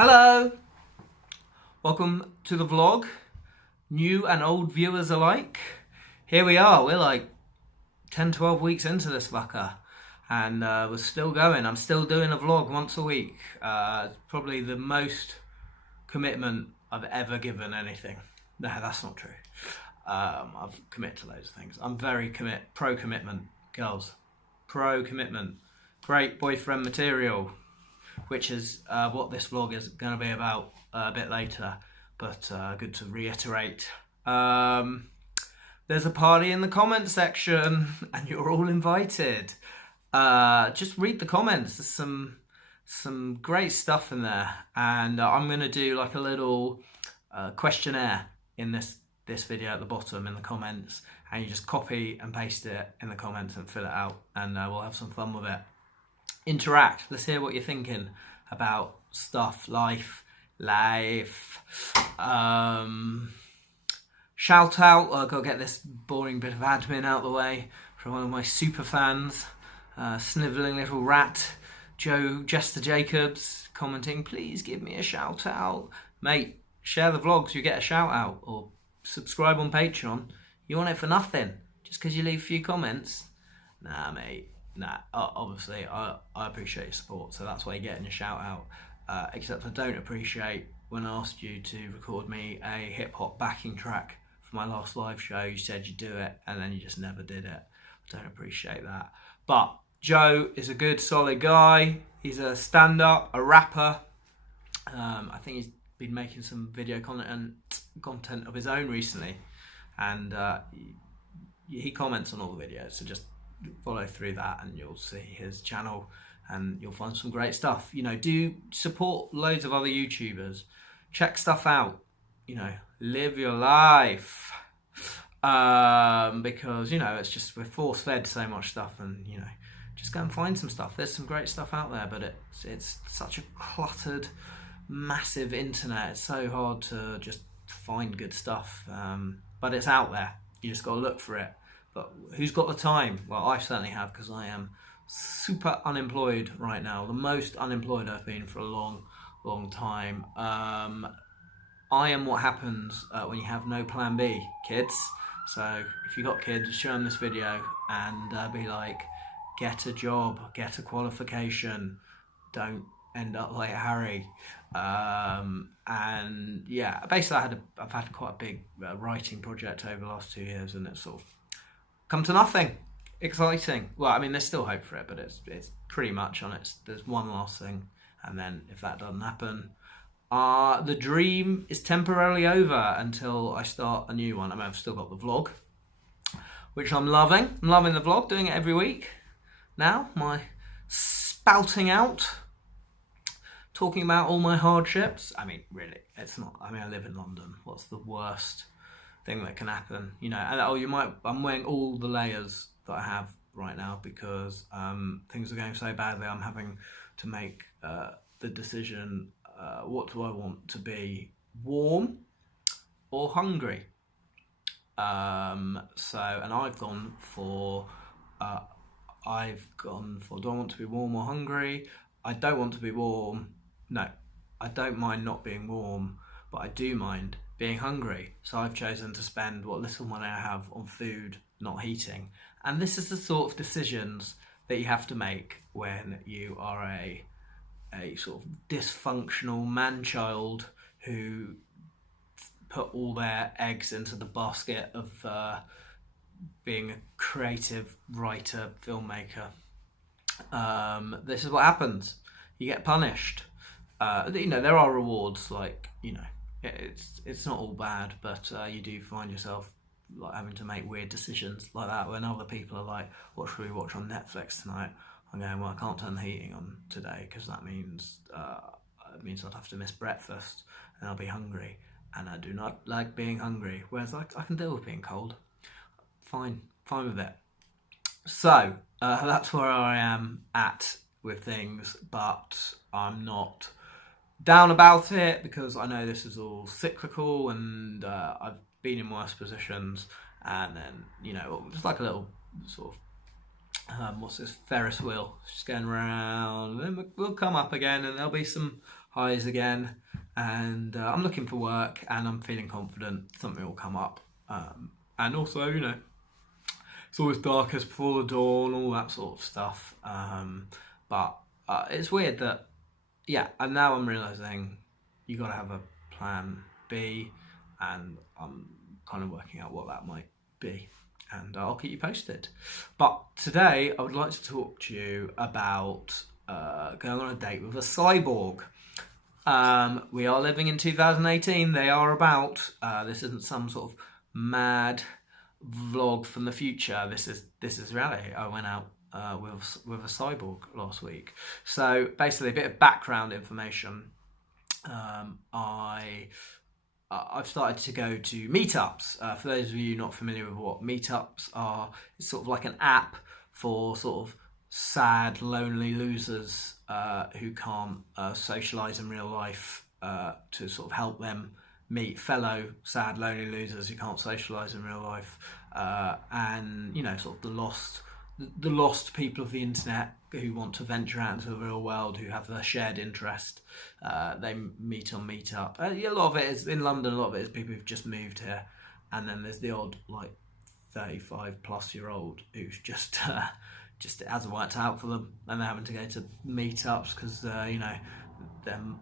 Hello! Welcome to the vlog, new and old viewers alike. Here we are, we're like 10-12 weeks into this fucker and we're still going. I'm still doing a vlog once a week. Probably the most commitment I've ever given anything. No, that's not true. I've committed to loads of things. I'm very pro-commitment, girls. Pro-commitment. Great boyfriend material. Which is what this vlog is going to be about a bit later, but good to reiterate. There's a party in the comment section and you're all invited. Just read the comments, there's some great stuff in there, and I'm going to do like a little questionnaire in this video at the bottom in the comments, and you just copy and paste it in the comments and fill it out, and we'll have some fun with it. Interact. Let's hear what you're thinking about stuff, life. Shout out. I've got to get this boring bit of admin out of the way from one of my super fans, snivelling little rat, Joe Jester Jacobs, commenting, please give me a shout out. Mate, share the vlogs, you get a shout out, or subscribe on Patreon. You want it for nothing, just because you leave a few comments? Nah, mate. Nah, obviously, I appreciate your support, so that's why you're getting a shout out. Except I don't appreciate when I asked you to record me a hip hop backing track for my last live show. You said you'd do it, and then you just never did it. I don't appreciate that. But Joe is a good, solid guy. He's a stand-up, a rapper. I think he's been making some video content of his own recently, and he comments on all the videos, so just follow through that and you'll see his channel and you'll find some great stuff. You know, do support loads of other YouTubers, check stuff out, you know, live your life, because, you know, it's just, we're force fed so much stuff, and, you know, just go and find some stuff. There's some great stuff out there, but it's such a cluttered, massive internet. It's so hard to just find good stuff, but it's out there. You just got to look for it. But who's got the time? Well, I certainly have, because I am super unemployed right now. The most unemployed I've been for a long, long time. I am what happens when you have no plan B, kids. So if you got kids, show them this video and be like, get a job, get a qualification, don't end up like Harry. And yeah, basically I've had quite a big writing project over the last 2 years, and it's sort of come to nothing. Exciting. Well, I mean, there's still hope for it, but it's pretty much on it. There's one last thing, and then if that doesn't happen, the dream is temporarily over until I start a new one. I mean, I've still got the vlog, which I'm loving. I'm loving the vlog, doing it every week. Now, my spouting out, talking about all my hardships. I mean, really, it's not. I mean, I live in London. What's the worst thing that can happen, you know? And I'm wearing all the layers that I have right now because things are going so badly. I'm having to make the decision, what do I want to be, warm or hungry? And I've gone for do I want to be warm or hungry? I don't want to be warm. No, I don't mind not being warm, but I do mind being hungry. So I've chosen to spend what little money I have on food, not heating. And this is the sort of decisions that you have to make when you are a sort of dysfunctional man-child who put all their eggs into the basket of being a creative writer, filmmaker. This is what happens. You get punished. You know, there are rewards, like, you know, it's not all bad, but you do find yourself like having to make weird decisions like that when other people are like, what should we watch on Netflix tonight? I'm going, well, I can't turn the heating on today because that means I'd have to miss breakfast and I'll be hungry, and I do not like being hungry, whereas I can deal with being cold. Fine with it. So that's where I am at with things, but I'm not down about it because I know this is all cyclical, and I've been in worse positions, and then, you know, it's like a little sort of what's this, Ferris wheel, just going around, and then we'll come up again, and there'll be some highs again, and I'm looking for work, and I'm feeling confident something will come up. And also, it's always darkest before the dawn, all that sort of stuff. But it's weird that, yeah, and now I'm realising you got to have a plan B, and I'm kind of working out what that might be. And I'll keep you posted. But today, I would like to talk to you about going on a date with a cyborg. We are living in 2018. They are about. This isn't some sort of mad vlog from the future. This is reality. I went out with a cyborg last week. So basically, a bit of background information. I've started to go to meetups. For those of you not familiar with what meetups are, it's sort of like an app for sort of sad, lonely losers who can't socialise in real life, to sort of help them meet fellow sad, lonely losers who can't socialise in real life, and sort of the lost people of the internet who want to venture out into the real world, who have the shared interest. They meet on Meetup. A lot of it is in London. A lot of it is people who've just moved here, and then there's the odd 35-plus-year-old who's just it hasn't worked out for them, and they're having to go to meetups because their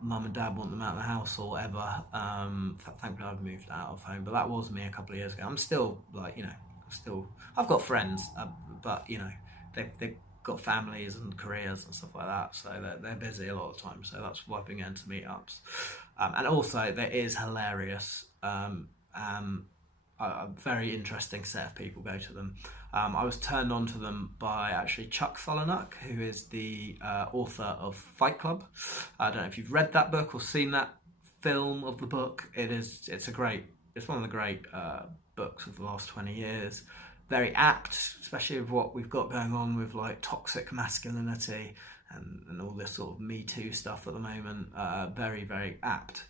mum and dad want them out of the house or whatever. Thankfully, I've moved out of home, but that was me a couple of years ago. I'm still I've got friends, but they've got families and careers and stuff like that, so they're busy a lot of the time. So that's why I've been going to meetups, and also there is hilarious. A very interesting set of people go to them. I was turned on to them by actually Chuck Palahniuk, who is the author of Fight Club. I don't know if you've read that book or seen that film of the book. It's one of the great books of the last 20 years. Very apt, especially with what we've got going on with toxic masculinity and all this sort of Me Too stuff at the moment. Very, very apt.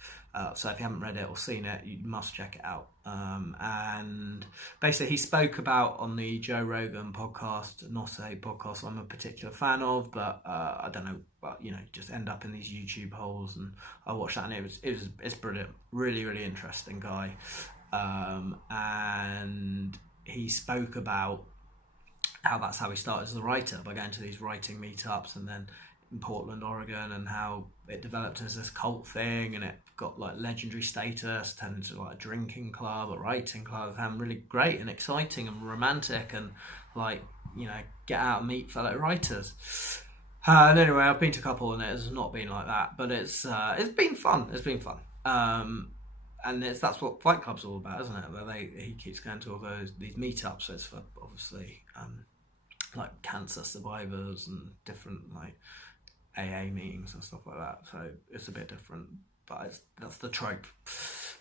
So if you haven't read it or seen it, you must check it out. And basically he spoke about on the Joe Rogan podcast, not a podcast I'm a particular fan of, but I don't know, but just end up in these YouTube holes, and I watched that, and it's brilliant. Really, really interesting guy. And he spoke about how that's how he started as a writer, by going to these writing meetups, and then in Portland, Oregon, and how it developed as this cult thing, and it got legendary status, turned into a drinking club, a writing club, and really great and exciting and romantic, and get out and meet fellow writers. And anyway, I've been to a couple, and it has not been like that, but it's been fun. It's been fun. And that's what Fight Club's all about, isn't it? He keeps going to all these meetups. So it's for obviously cancer survivors and different AA meetings and stuff like that. So it's a bit different, but that's the trope.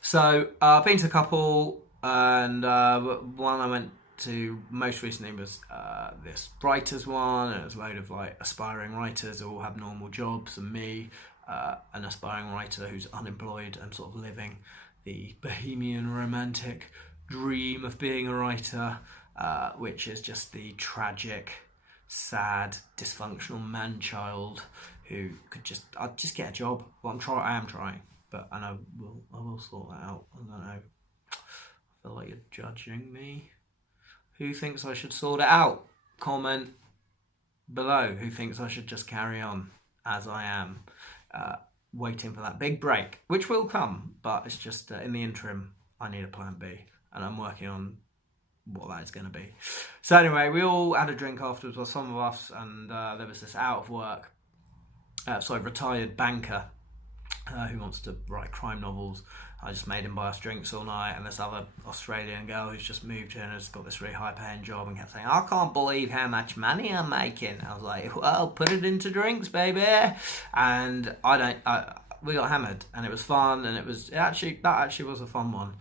So I've been to a couple, and one I went to most recently was this writers one, and it was a load of aspiring writers who all have normal jobs, and me, an aspiring writer who's unemployed and sort of living the bohemian romantic dream of being a writer, which is just the tragic, sad, dysfunctional man-child who I'd just get a job. Well, I am trying, but I will sort that out. I don't know. I feel like you're judging me. Who thinks I should sort it out? Comment below. Who thinks I should just carry on as I am, waiting for that big break, which will come, but it's just in the interim, I need a plan B, and I'm working on what that is going to be. So anyway, we all had a drink afterwards, well, some of us, and there was this retired banker who wants to write crime novels. I just made him buy us drinks all night, and this other Australian girl who's just moved here and has got this really high-paying job and kept saying, I can't believe how much money I'm making. I was like, well, put it into drinks, baby. And we got hammered, and it was fun, and that actually was a fun one.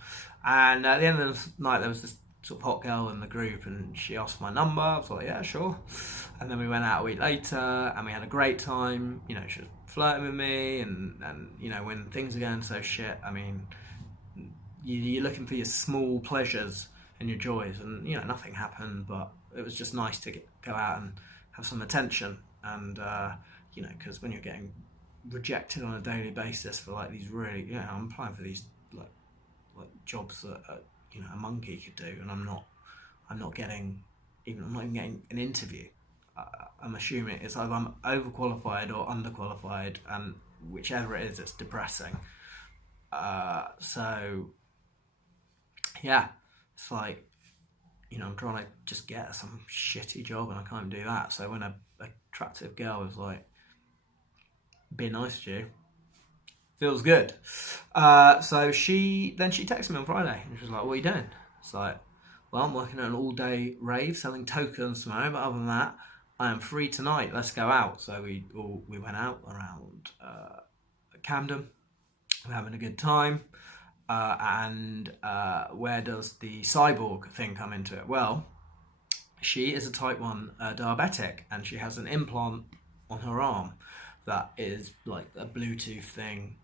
And at the end of the night, there was this sort of hot girl in the group, and she asked for my number. I was like, yeah, sure. And then we went out a week later, and we had a great time. She was flirting with me, and when things are going so shit, I mean, you're looking for your small pleasures and your joys, and nothing happened, but it was just nice to go out and have some attention, and because when you're getting rejected on a daily basis for like these really, I'm applying for these like jobs that a monkey could do, and I'm not getting an interview. I'm assuming it's either I'm overqualified or underqualified, and whichever it is, it's depressing. So yeah, it's like, I'm trying to just get some shitty job and I can't do that. So when a attractive girl is like, be nice to you, feels good. So she texted me on Friday and she was like, what are you doing? It's like, well, I'm working at an all-day rave selling tokens tomorrow, but other than that, I am free tonight. Let's go out. So we went out around Camden. We're having a good time. And where does the cyborg thing come into it? Well, she is a type 1 diabetic, and she has an implant on her arm that is like a Bluetooth thing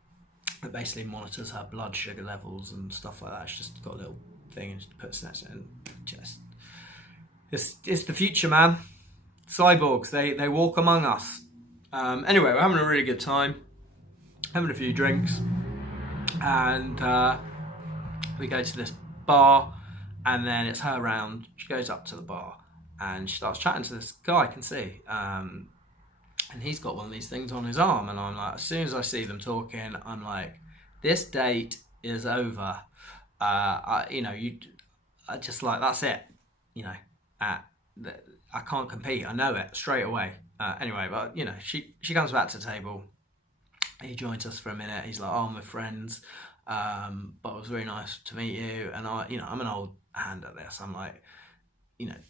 that basically monitors her blood sugar levels and stuff like that. She's just got a little thing and she puts that in. It's the future, man. Cyborgs, they walk among us. Anyway, we're having a really good time, having a few drinks, and we go to this bar, and then it's her round. She goes up to the bar and she starts chatting to this guy I can see, and he's got one of these things on his arm, and I'm like, as soon as I see them talking, I'm like, this date is over. I just like, that's it. I can't compete. I know it straight away. Anyway, but she comes back to the table. He joins us for a minute. He's like, oh, I'm with friends, but it was really nice to meet you. And I'm an old hand at this. I'm like,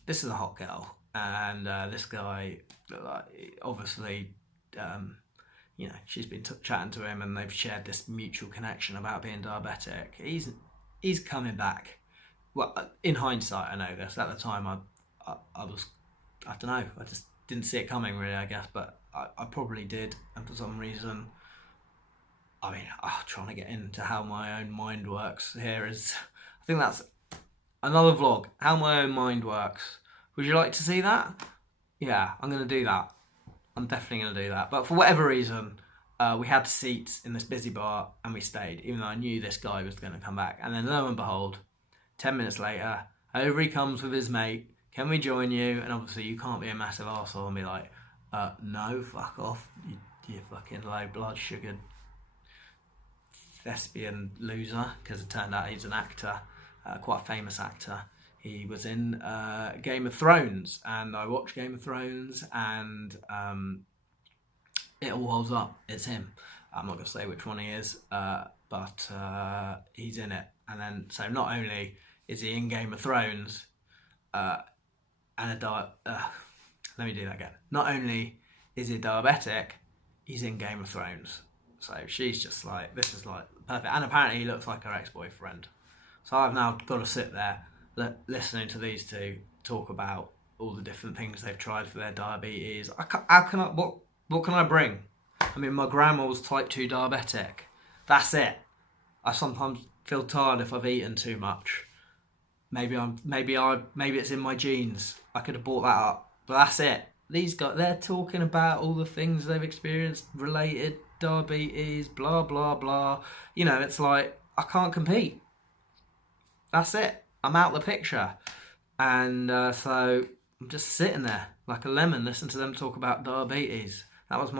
this is a hot girl, and this guy, obviously, she's been chatting to him, and they've shared this mutual connection about being diabetic. He's coming back. Well, in hindsight, I know this. At the time, I was, I don't know, I just didn't see it coming really, I guess, but I probably did, and for some reason, trying to get into how my own mind works here is, I think that's another vlog, how my own mind works. Would you like to see that? Yeah, I'm going to do that. I'm definitely going to do that. But for whatever reason, we had seats in this busy bar and we stayed, even though I knew this guy was going to come back. And then lo and behold, 10 minutes later, over he comes with his mate. Can we join you? And obviously you can't be a massive arsehole and be like, no, fuck off, you fucking low blood sugar thespian loser, because it turned out he's an actor, quite a famous actor. He was in Game of Thrones, and I watched Game of Thrones, and it all holds up. It's him. I'm not going to say which one he is, but he's in it. And then, so not only is he in Game of Thrones, let me do that again. Not only is he diabetic, he's in Game of Thrones. So she's just like, this is like perfect. And apparently he looks like her ex-boyfriend. So I've now got to sit there listening to these two talk about all the different things they've tried for their diabetes. What can I bring? I mean, my grandma was type 2 diabetic. That's it. I sometimes feel tired if I've eaten too much. Maybe it's in my genes. I could have brought that up, but that's it. These guys, they're talking about all the things they've experienced related diabetes, blah blah blah. It's like, I can't compete. That's it. I'm out the picture, and so I'm just sitting there like a lemon, listening to them talk about diabetes. That was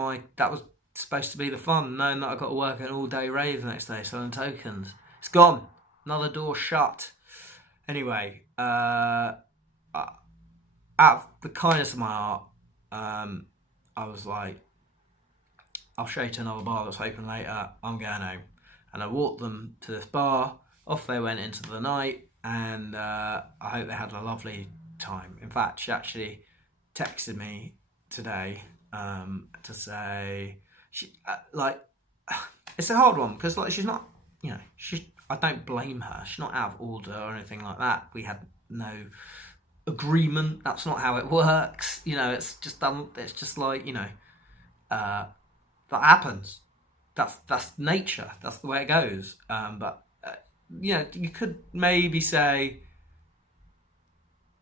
supposed to be the fun, knowing that I got to work an all-day rave the next day selling tokens. It's gone. Another door shut. Anyway, out of the kindness of my heart, I was like, I'll show you to another bar that's open later. I'm going home. And I walked them to this bar. Off they went into the night, and I hope they had a lovely time. In fact, she actually texted me today to say, it's a hard one, because she's not, I don't blame her. She's not out of order or anything like that. We had no agreement. That's not how it works. It's just like, that happens. That's nature. That's the way it goes. But you could maybe say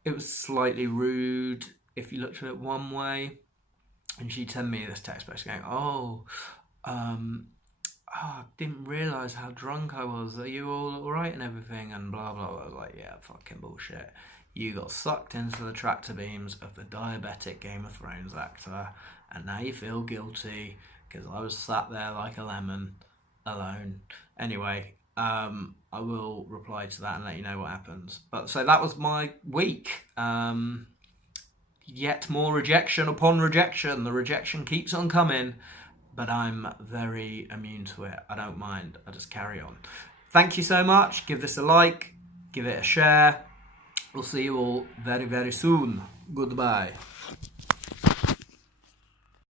it was slightly rude if you looked at it one way. And she sent me this text message going, oh, I didn't realise how drunk I was. Are you all alright and everything? And blah, blah, blah. I was like, yeah, fucking bullshit. You got sucked into the tractor beams of the diabetic Game of Thrones actor, and now you feel guilty because I was sat there like a lemon, alone. Anyway, I will reply to that and let you know what happens. But so that was my week. Yet more rejection upon rejection. The rejection keeps on coming, but I'm very immune to it. I don't mind. I just carry on. Thank you so much. Give this a like. Give it a share. We'll see you all very, very soon. Goodbye.